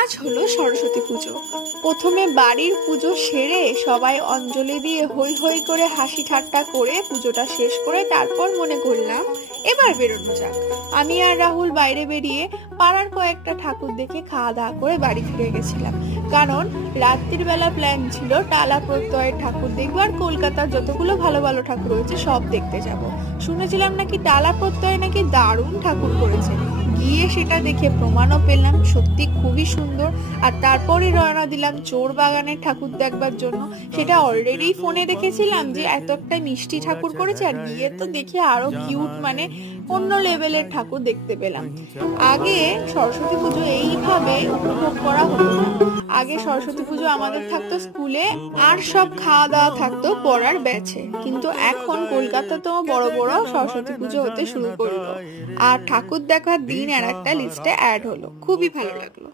আজ হলো সরস্বতী পুজো। প্রথমে বাড়ির পুজো সেরে সবাই অঞ্জলি দিয়ে হই হই করে হাসি ঠাট্টা করে পুজোটা শেষ করে তারপর মনে করলাম এবার বেরোনো যাক। আমি আর রাহুল বাইরে বেরিয়ে পাড়ার কয়েকটা ঠাকুর দেখে খাওয়া দাওয়া করে বাড়ি ফিরে গেছিলাম, কারণ রাত্রির বেলা প্ল্যান ছিল টালা প্রত্যয়ের ঠাকুর দেখবো আর কলকাতার যতগুলো ভালো ভালো ঠাকুর রয়েছে সব দেখতে যাব। শুনেছিলাম নাকি টালা প্রত্যয় নাকি দারুণ ঠাকুর করেছে, গিয়ে সেটা দেখে প্রমাণও পেলাম সত্যি খুবই সুন্দর। আর তারপরে রওনা দিলাম চোর বাগানের ঠাকুর দেখবার জন্য। সেটা অলরেডি ফোনে দেখেছিলাম যে এত একটা মিষ্টি ঠাকুর করেছে, আর গিয়ে তো দেখে আরো কিউট, মানে অন্য লেভেলের ঠাকুর দেখতে পেলাম। আগে সরস্বতী পুজো এইভাবে উপভোগ করা হতো না। আগে সরস্বতী পুজো আমাদের থাকতো স্কুলে, আর সব খাওয়া দাওয়া থাকতো পড়ার ব্যাচে, কিন্তু এখন কলকাতাতেও বড় বড় সরস্বতী পুজো হতে শুরু করলো, আর ঠাকুর দেখার দিন আর একটা লিস্টে অ্যাড হলো। খুবই ভালো লাগলো।